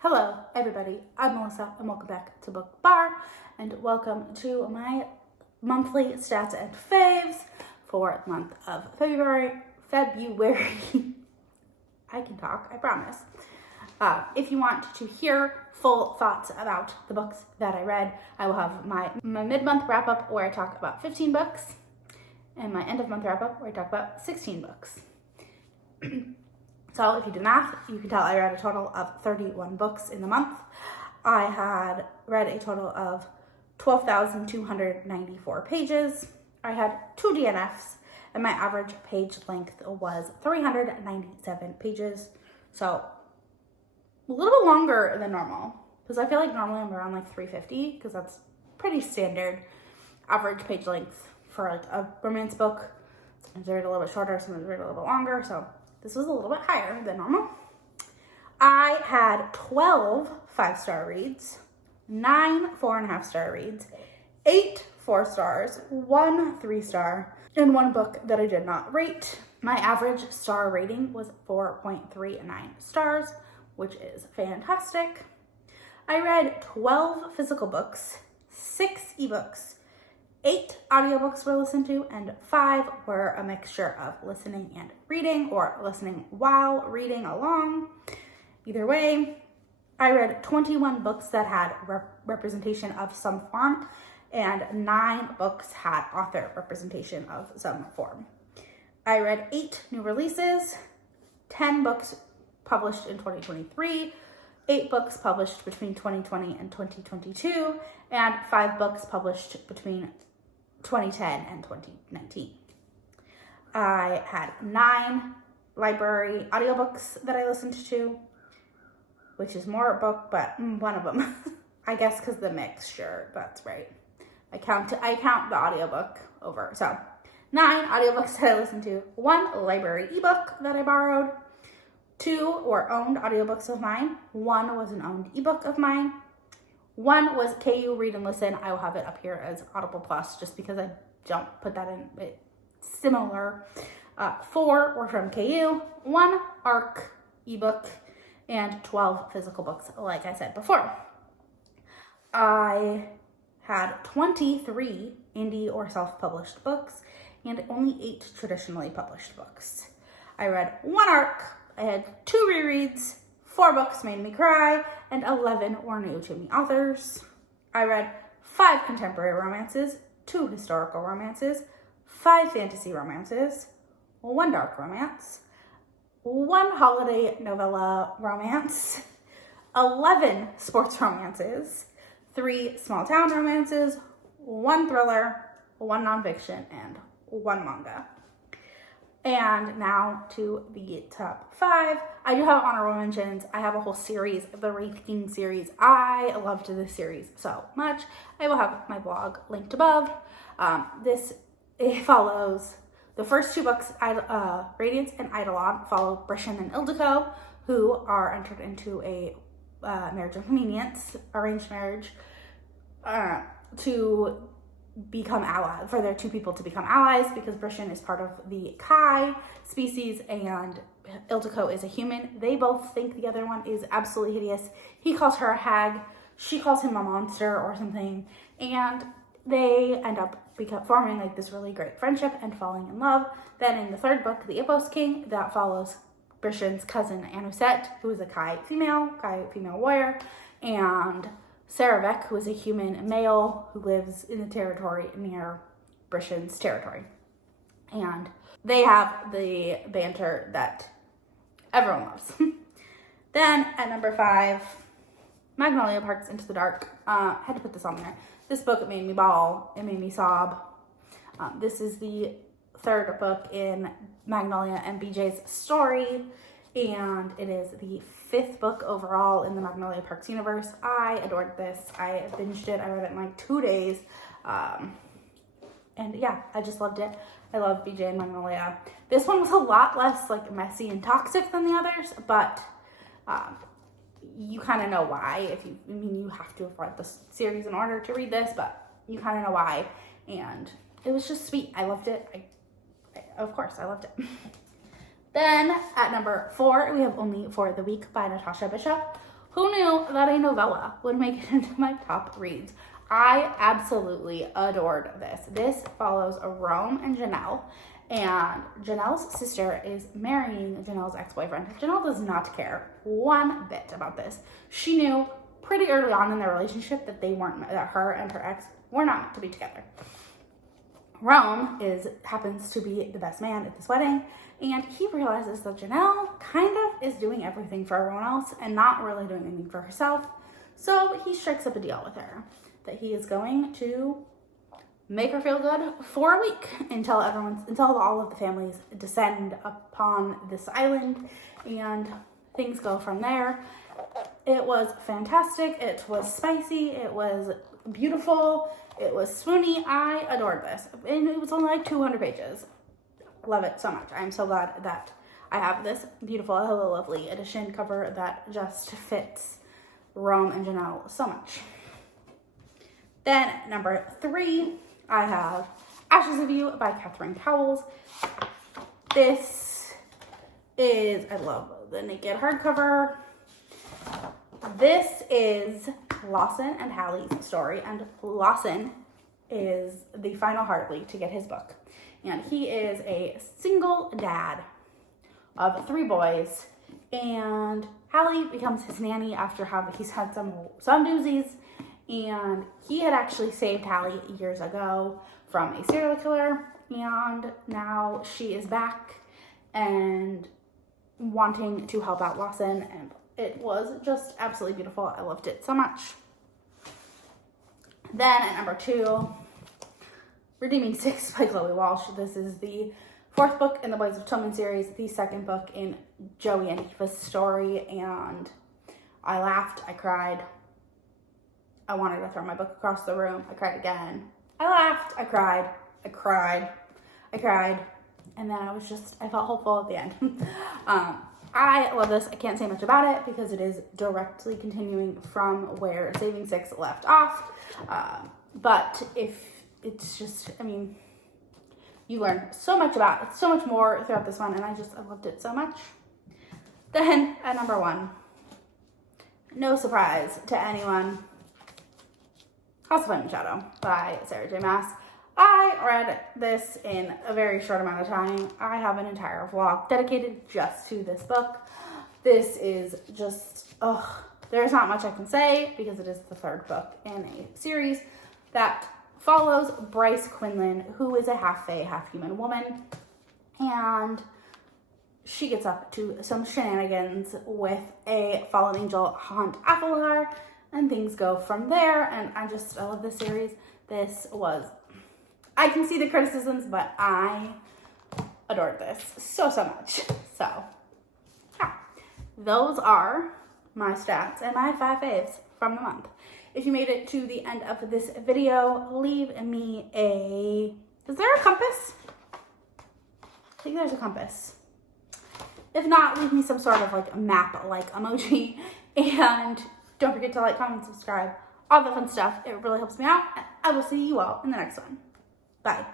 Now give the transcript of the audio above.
Hello, everybody. I'm Melissa, and welcome back to Book Bar, and welcome to my monthly stats and faves for the month of February. I can talk, I promise. If you want to hear full thoughts about the books that I read, I will have my mid-month wrap-up where I talk about 15 books, and my end-of-month wrap-up where I talk about 16 books. So if you do math, you can tell I read a total of 31 books in the month. I had read a total of 12,294 pages. I had 2 DNFs, and my average page length was 397 pages. So a little bit longer than normal, because I feel like normally I'm around like 350, because that's pretty standard average page length for like a romance book. Sometimes I read a little bit shorter, sometimes I read a little bit longer, so this was a little bit higher than normal. I had 12 5-star reads, 9 4.5-star reads, 8 4 stars, 1 3-star, and 1 book that I did not rate. My average star rating was 4.39 stars, which is fantastic. I read 12 physical books, 6 ebooks, 8 audiobooks were listened to, and 5 were a mixture of listening and reading, or listening while reading along. Either way, I read 21 books that had representation of some form, and 9 books had author representation of some form. I read 8 new releases, 10 books published in 2023, 8 books published between 2020 and 2022, and 5 books published between 2010 and 2019. I had 9 library audiobooks that I listened to, which is more a book, but one of them. I guess because the mixture, that's right. I count the audiobook over. So 9 audiobooks that I listened to, 1 library ebook that I borrowed, 2 were owned audiobooks of mine, 1 was an owned ebook of mine, 1 was KU Read and Listen. I will have it up here as Audible Plus just because I don't put that in. It's similar. 4 were from KU, 1 ARC ebook, and 12 physical books, like I said before. I had 23 indie or self-published books and only 8 traditionally published books. I read 1 ARC. I had 2 rereads, 4 books made me cry, and 11 were new to me authors. I read 5 contemporary romances, 2 historical romances, 5 fantasy romances, 1 dark romance, 1 holiday novella romance, 11 sports romances, 3 small town romances, 1 thriller, 1 nonfiction, and 1 manga. And now to the top 5. I do have honorable mentions. I have a whole series, the Wraith King series. I loved this series so much. I will have my blog linked above. It follows the first 2 books, Radiance and Eidolon, follow Brishan and Ildiko, who are entered into a marriage of convenience, arranged marriage, to become allies, for their 2 people to become allies, because Brishan is part of the Kai species and Ildiko is a human. They both think the other one is absolutely hideous. He calls her a hag, she calls him a monster or something, and they end up forming like this really great friendship and falling in love. Then in the 3rd book, The Ipos King, that follows Brishan's cousin Anuset, who is a Kai female warrior, and Saravek, who is a human male who lives in the territory near Brishan's territory. And they have the banter that everyone loves. Then at number 5, Magnolia Parks Into the Dark. Had to put this on there. This book made me bawl. It made me sob. This is the 3rd book in Magnolia and BJ's story, and it is the 5th book overall in the Magnolia Parks universe. I adored this. I binged it. I read it in like 2 days. And yeah, I just loved it. I love BJ and Magnolia. This one was a lot less like messy and toxic than the others, but you kind of know why. You have to have read the series in order to read this, but you kind of know why. And it was just sweet. I loved it. Of course, I loved it. Then at number 4, we have Only for the Week by Natasha Bishop, Who knew that a novella would make it into my top reads? I absolutely adored this. This follows Rome and Janelle, and Janelle's sister is marrying Janelle's ex-boyfriend. Janelle does not care one bit about this. She knew pretty early on in their relationship that that her and her ex were not meant to be together. Rome happens to be the best man at this wedding, and he realizes that Janelle kind of is doing everything for everyone else and not really doing anything for herself. So he strikes up a deal with her that he is going to make her feel good for a week until all of the families descend upon this island, and things go from there. It was fantastic. It was spicy. It was beautiful. It was swoony. I adored this. And it was only like 200 pages. Love it so much. I'm so glad that I have this beautiful Hello Lovely edition cover that just fits Rome and Janelle so much. Then number 3, I have Ashes of You by Catherine Cowles. This is, I love the naked hardcover. This is Lawson and Hallie's story, and Lawson is the final Hartley to get his book. And he is a single dad of 3 boys, and Hallie becomes his nanny after he's had some doozies, and he had actually saved Hallie years ago from a serial killer, and now she is back and wanting to help out Lawson, and it was just absolutely beautiful. I loved it so much. Then at number 2, Redeeming Six by Chloe Walsh. This is the 4th book in the Boys of Tillman series, the 2nd book in Joey and Eva's story, and I laughed, I cried, I wanted to throw my book across the room, I cried again, I laughed, I cried, and then I felt hopeful at the end. I love this. I can't say much about it because it is directly continuing from where Saving Six left off, but you learn so much so much more throughout this one, and I loved it so much. Then at number 1, no surprise to anyone, House of Flame and Shadow by Sarah J. Maas. I read this in a very short amount of time. I have an entire vlog dedicated just to this book. This is just, there's not much I can say because it is the 3rd book in a series that follows Bryce Quinlan, who is a half-fae, half-human woman, and she gets up to some shenanigans with a fallen angel, Haunt Athalar, and things go from there, and I love this series. I can see the criticisms, but I adored this so much. So, yeah, those are my stats and my 5 faves from the month. If you made it to the end of this video, leave me is there a compass? I think there's a compass. If not, leave me some sort of map-like emoji, and don't forget to like, comment, subscribe, all the fun stuff. It really helps me out, and I will see you all in the next one. Bye.